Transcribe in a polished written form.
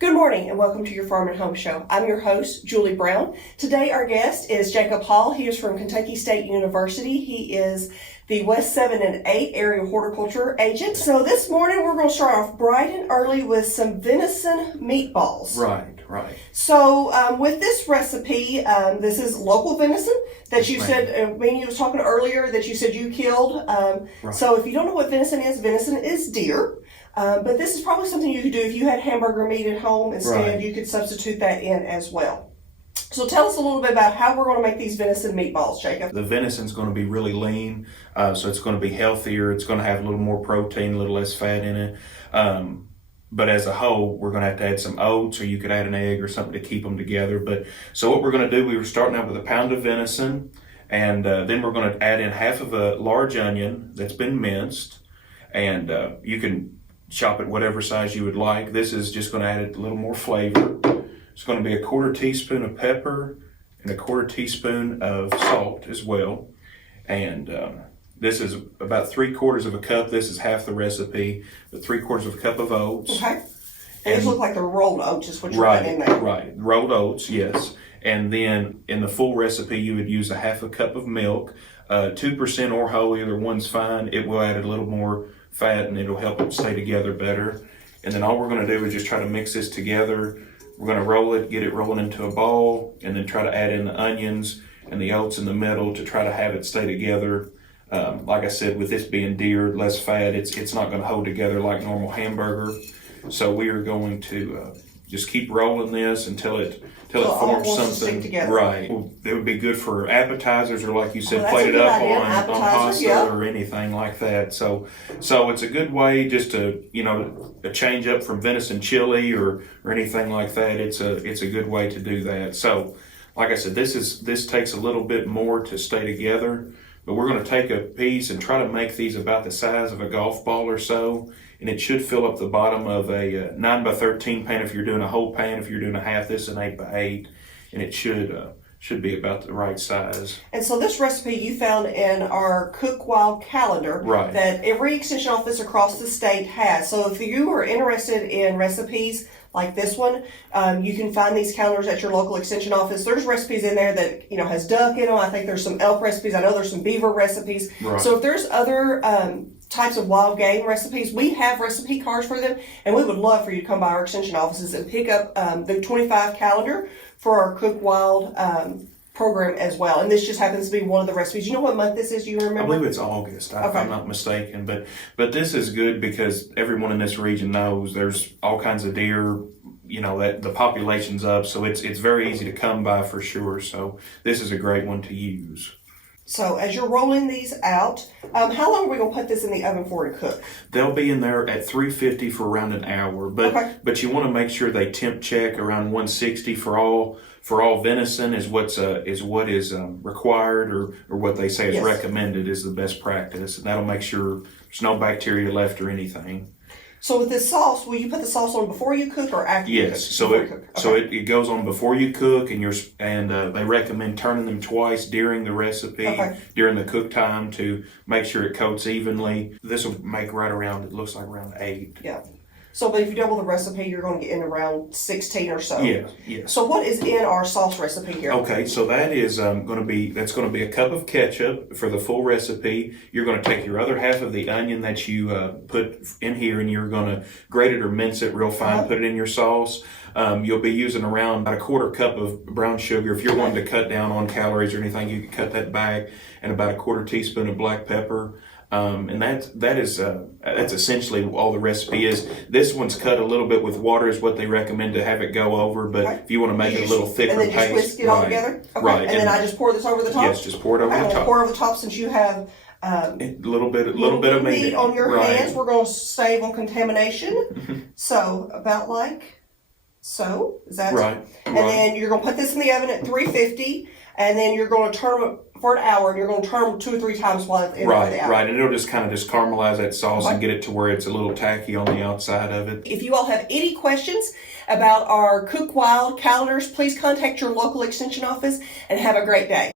Good morning and welcome to your Farm and Home Show. I'm your host, Julie Brown. Today our guest is Jacob Hall. He is from Kentucky State University. He is the West 7 and 8 area horticulture agent. So this morning we're going to start off bright and early with some venison meatballs. Right. So with this recipe, this is local venison that you Yes, said, Minnie was talking earlier that you said you killed. Right. So if you don't know what venison is deer. But this is probably something you could do if you had hamburger meat at home instead. Right. You could substitute that in as well. So tell us a little bit about how we're going to make these venison meatballs, Jacob. The venison's going to be really lean, so it's going to be healthier. It's going to have a little more protein, a little less fat in it. But as a whole, we're going to have to add some oats, or you could add an egg or something to keep them together. But so what we're going to do, we were starting out with a pound of venison, and then we're going to add in half of a large onion that's been minced, and you can chop it whatever size you would like. This is just going to add a little more flavor. It's going to be a 1/4 teaspoon of pepper and a 1/4 teaspoon of salt as well. And this is about 3/4 of a cup. This is half the recipe, but 3/4 of a cup of oats. Okay. And these look like they're rolled oats is what you're Right, putting in there. right. Rolled oats, yes. And then in the full recipe, you would use a half a cup of milk, 2% or whole, either one's fine. It will add a little more fat and it'll help it stay together better. And then all we're going to do is just try to mix this together. We're going to roll it, get it rolling into a ball, and then try to add in the onions and the oats in the middle to try to have it stay together. Like I said, with this being deer, less fat, it's not going to hold together like normal hamburger. So we are going to just keep rolling this until it forms something. Right. It would be good for appetizers, or like you said, plate it up on pasta or anything like that. So it's a good way just to, a change up from venison chili or anything like that. It's a good way to do that. So like I said, this takes a little bit more to stay together, but we're going to take a piece and try to make these about the size of a golf ball or so. And it should fill up the bottom of a 9x13 pan if you're doing a whole pan. If you're doing a half, this is an 8x8, and it should be about the right size. And so this recipe you found in our Cook Wild calendar that every extension office across the state has. So if you are interested in recipes like this one, you can find these calendars at your local extension office. There's recipes in there that has duck in them. I think there's some elk recipes. I know there's some beaver recipes. Right. So if there's other types of wild game recipes, we have recipe cards for them, and we would love for you to come by our extension offices and pick up the 25 calendar for our Cook Wild program as well. And this just happens to be one of the recipes. You know what month this is? Do you remember? I believe it's August, if I'm not mistaken. But this is good because everyone in this region knows there's all kinds of deer, that the population's up, so it's very easy to come by for sure. So this is a great one to use. So as you're rolling these out, how long are we going to put this in the oven for to cook? They'll be in there at 350 for around an hour, but you want to make sure they temp check around 160 for all venison is what is required, or what they say is recommended is the best practice, and that'll make sure there's no bacteria left or anything. So with this sauce, will you put the sauce on before you cook or after you cook? Yes, so it goes on before you cook, and they recommend turning them twice during the recipe, during the cook time, to make sure it coats evenly. This will make right around, it looks like around 8. Yeah. So, but if you double the recipe, you're going to get in around 16 or so. Yeah. So what is in our sauce recipe here? Okay, so that is going to be a cup of ketchup for the full recipe. You're going to take your other half of the onion that you put in here, and you're going to grate it or mince it real fine, put it in your sauce. You'll be using around about a 1/4 cup of brown sugar. If you're wanting to cut down on calories or anything, you can cut that back, and about a 1/4 teaspoon of black pepper. And that's essentially all the recipe is. This one's cut a little bit with water is what they recommend to have it go over, but if you want to make it a little thicker paste. And then just whisk it all together? Okay. Right. And then I just pour this over the top? Yes, just pour it over the top. Pour over the top since you have a little bit of meat on your hands. We're going to save on contamination. So about like so. Is that right? And then you're going to put this in the oven at 350, and then you're going to turn it for an hour, and you're going to turn them 2 or 3 times while it's in the oven. Right, and it'll just kind of caramelize that sauce and get it to where it's a little tacky on the outside of it. If you all have any questions about our Cook Wild calendars, please contact your local extension office, and have a great day.